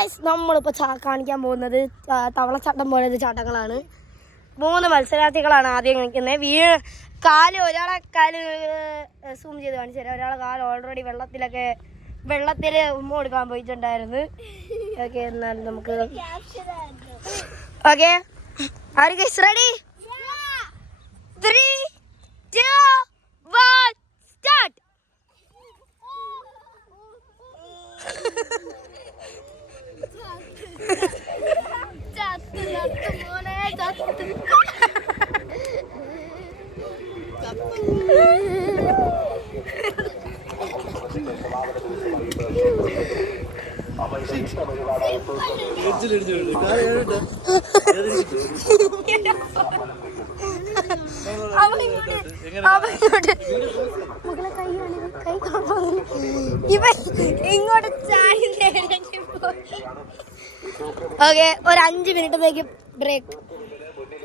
Guys നമ്മളിപ്പോൾ കാണിക്കാൻ പോകുന്നത് തവളച്ചാട്ടം പോലത്തെ ചാട്ടങ്ങളാണ്. 3 മത്സരാർത്ഥികളാണ് ആദ്യം കളിക്കുന്നത്. ഒരാളെ കാല് സൂം ചെയ്ത് കാണിച്ചു തരാം. ഒരാളെ കാല് ഓൾറെഡി വെള്ളത്തിൽ ഉമ്മ കൊടുക്കാൻ പോയിട്ടുണ്ടായിരുന്നു. ഓക്കെ, എന്നാൽ നമുക്ക് ഓക്കെ ആര് ഗൈസ് റെഡി? 3, 2, 1 സ്റ്റാർട്ട്. ഇങ്ങോട്ട് ചാടി. ഓക്കെ, ഒരു 5 മിനിറ്റത്തേക്ക് ബ്രേക്ക്.